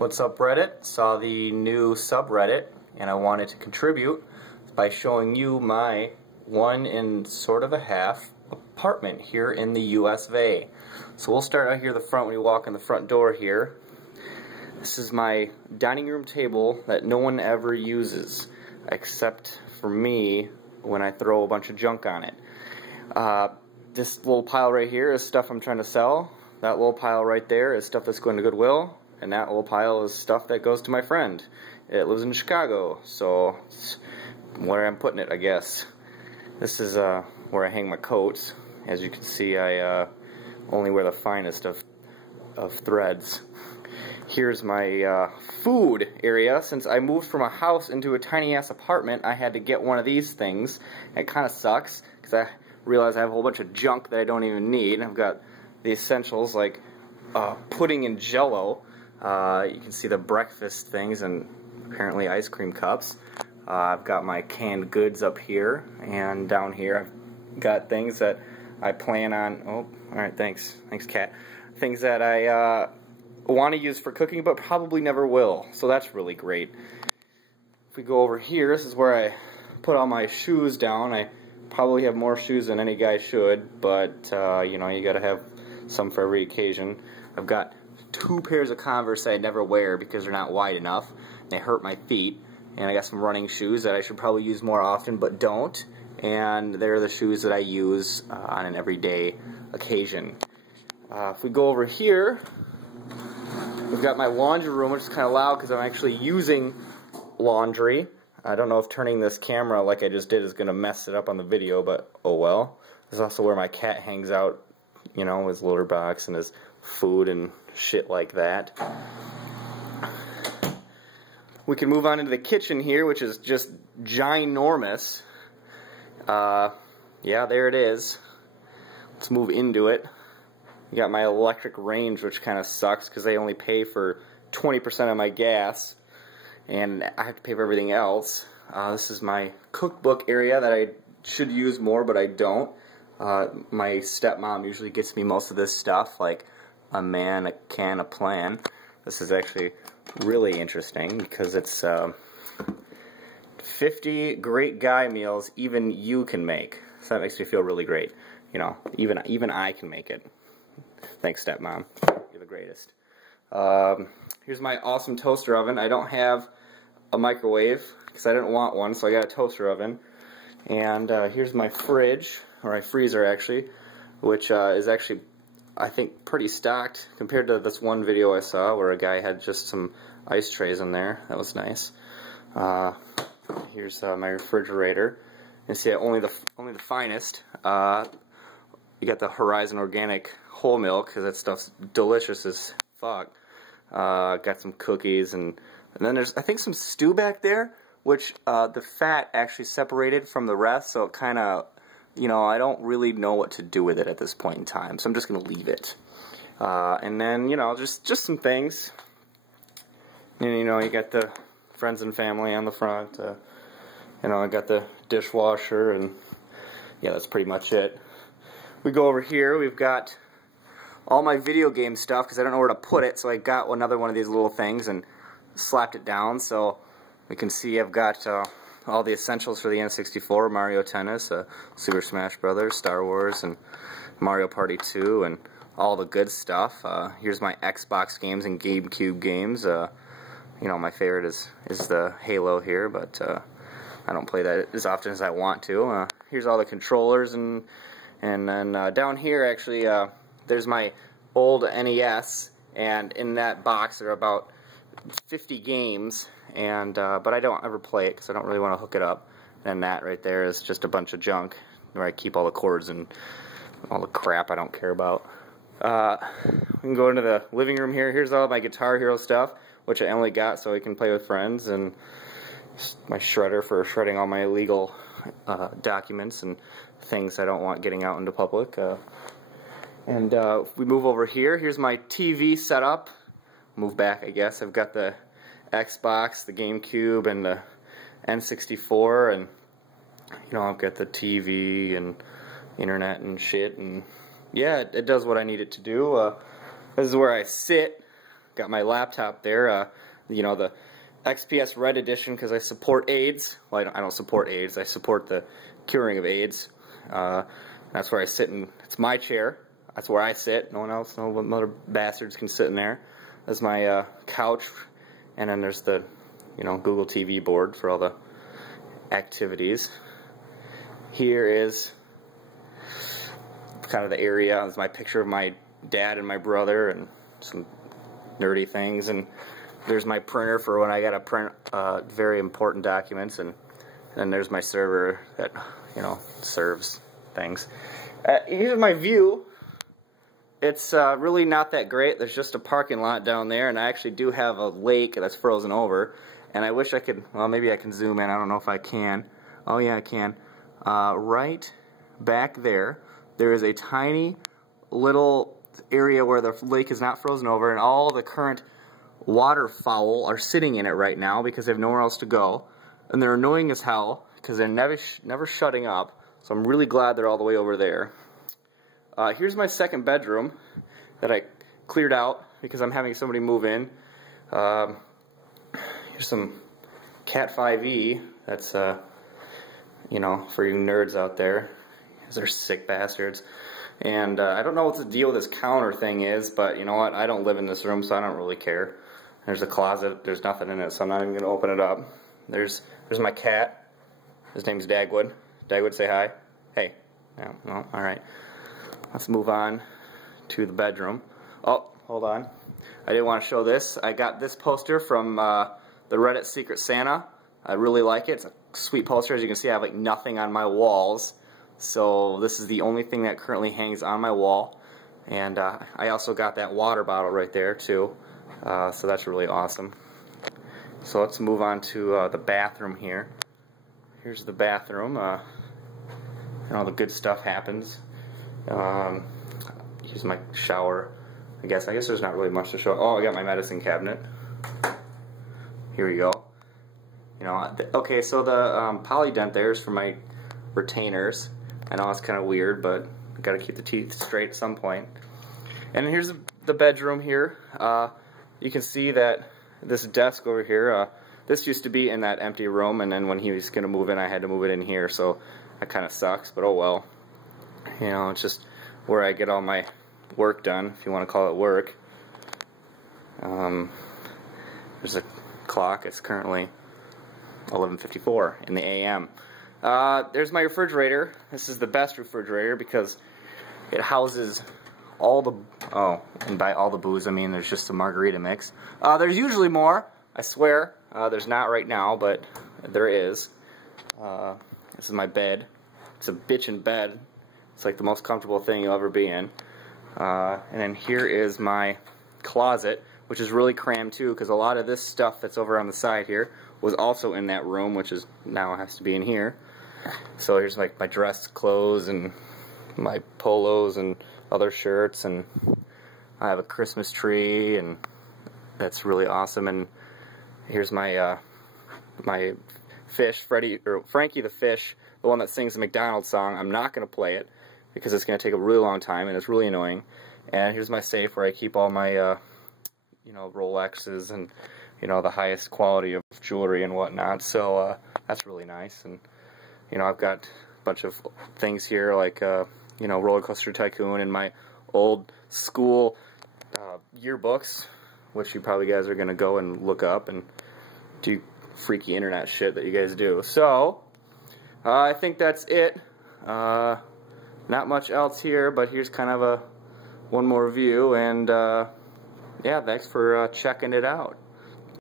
What's up, Reddit? Saw the new subreddit and I wanted to contribute by showing you my 1 1/2 apartment here in the US of A. So we'll start out here the front when you walk in the front door here. This is my dining room table that no one ever uses except for me when I throw a bunch of junk on it. This little pile right here is stuff I'm trying to sell. That little pile right there is stuff that's going to Goodwill. And that little pile is stuff that goes to my friend. It lives in Chicago, so it's where I'm putting it, I guess. This is where I hang my coats. As you can see, I only wear the finest of threads. Here's my food area. Since I moved from a house into a tiny-ass apartment, I had to get one of these things. It kind of sucks, because I realize I have a whole bunch of junk that I don't even need. I've got the essentials like pudding and Jell-O. You can see the breakfast things and apparently ice cream cups. I've got my canned goods up here, and down here I've got things that I plan on. Oh, alright, thanks. Thanks, cat. Things that I want to use for cooking but probably never will. So that's really great. If we go over here, this is where I put all my shoes down. I probably have more shoes than any guy should, but you know, you gotta have some for every occasion. I've got 2 pairs of Converse that I never wear because they're not wide enough. They hurt my feet. And I got some running shoes that I should probably use more often but don't. And they're the shoes that I use on an everyday occasion. If we go over here, we've got my laundry room, which is kind of loud because I'm actually using laundry. I don't know if turning this camera like I just did is going to mess it up on the video, but oh well. This is also where my cat hangs out, you know, his litter box and his food and shit like that. We can move on into the kitchen here, which is just ginormous. Yeah, there it is. Let's move into it. You got my electric range, which kind of sucks because they only pay for 20% of my gas, and I have to pay for everything else. This is my cookbook area that I should use more, but I don't. My stepmom usually gets me most of this stuff, like a man, a can, a plan. This is actually really interesting because it's 50 great guy meals even you can make. So that makes me feel really great. You know, even I can make it. Thanks, stepmom. You're the greatest. Here's my awesome toaster oven. I don't have a microwave because I didn't want one, so I got a toaster oven. And here's my fridge, or my freezer actually, which is actually, I think, pretty stocked compared to this one video I saw where a guy had just some ice trays in there. That was nice. Here's my refrigerator. You see, only the finest. You got the Horizon Organic whole milk because that stuff's delicious as fuck. Got some cookies and then there's, I think, some stew back there, which the fat actually separated from the rest, so it kind of, you know, I don't really know what to do with it at this point in time, so I'm just going to leave it. And then, you know, just some things. And, you know, you got the friends and family on the front. You know, I got the dishwasher, and yeah, that's pretty much it. We go over here, we've got all my video game stuff, because I don't know where to put it, so I got another one of these little things and slapped it down, so we can see I've got all the essentials for the N64, Mario Tennis, Super Smash Brothers, Star Wars, and Mario Party 2, and all the good stuff. Here's my Xbox games and GameCube games. You know, my favorite is the Halo here, but I don't play that as often as I want to. Here's all the controllers, and then down here, actually, there's my old NES, and in that box there are about 50 games, and but I don't ever play it because I don't really want to hook it up. And that right there is just a bunch of junk where I keep all the cords and all the crap I don't care about. We can go into the living room here. Here's all my Guitar Hero stuff, which I only got so I can play with friends, and my shredder for shredding all my illegal documents and things I don't want getting out into public. And if we move over here, here's my TV setup. Move back, I guess. I've got the Xbox, the GameCube, and the N64, and you know, I've got the TV and internet and shit, and yeah, it does what I need it to do. This is where I sit. got my laptop there, you know, the XPS Red Edition, because I support AIDS. Well, I don't support AIDS, I support the curing of AIDS. That's where I sit in, it's my chair, that's where I sit, no one else, no other bastards can sit in there. There's my couch, and then there's the, you know, Google TV board for all the activities. Here is kind of the area. There's my picture of my dad and my brother and some nerdy things, and there's my printer for when I gotta print very important documents, and then there's my server that, you know, serves things. Here's my view. It's really not that great. There's just a parking lot down there, and I actually do have a lake that's frozen over, and I wish I could, well, maybe I can zoom in. I don't know if I can. Oh yeah, I can. Right back there is a tiny little area where the lake is not frozen over, and all the current waterfowl are sitting in it right now because they have nowhere else to go, and they're annoying as hell because they're never shutting up. So I'm really glad they're all the way over there. Here's my second bedroom that I cleared out because I'm having somebody move in. Here's some Cat 5e. That's you know, for you nerds out there. They're sick bastards. And I don't know what the deal with this counter thing is, but you know what? I don't live in this room, so I don't really care. There's a closet. There's nothing in it, so I'm not even going to open it up. There's my cat. His name's Dagwood. Dagwood, say hi. Hey. Yeah, well, all right. Let's move on to the bedroom. Oh, hold on. I didn't want to show this. I got this poster from the Reddit Secret Santa. I really like it. It's a sweet poster. As you can see, I have like nothing on my walls. So this is the only thing that currently hangs on my wall. And I also got that water bottle right there too. So that's really awesome. So let's move on to the bathroom here. Here's the bathroom. And all the good stuff happens. Here's my shower. I guess there's not really much to show. Oh, I got my medicine cabinet. Here we go. You know, okay, so the polydent there is for my retainers. I know it's kind of weird, but I got to keep the teeth straight at some point. And here's the bedroom here. You can see that this desk over here, this used to be in that empty room, and then when he was going to move in, I had to move it in here, so that kind of sucks, but oh well. You know, it's just where I get all my work done, if you want to call it work. There's a clock. It's currently 11:54 in the AM. There's my refrigerator. This is the best refrigerator because it houses all the, oh, and by all the booze I mean there's just a margarita mix. There's usually more, I swear. There's not right now, but there is. This is my bed. It's a bitchin' bed. It's like the most comfortable thing you'll ever be in. And then here is my closet, which is really crammed too, because a lot of this stuff that's over on the side here was also in that room, which is now has to be in here. So here's like my dress clothes and my polos and other shirts, and I have a Christmas tree, and that's really awesome. And here's my my fish, Frankie the fish, the one that sings the McDonald's song. I'm not going to play it because it's going to take a really long time and it's really annoying. And here's my safe where I keep all my you know, Rolexes and, you know, the highest quality of jewelry and whatnot. So that's really nice. And you know, I've got a bunch of things here like you know, Roller Coaster Tycoon and my old school yearbooks, which you probably guys are gonna go and look up and do freaky internet shit that you guys do. So I think that's it. Not much else here, but here's kind of one more view, and yeah, thanks for checking it out.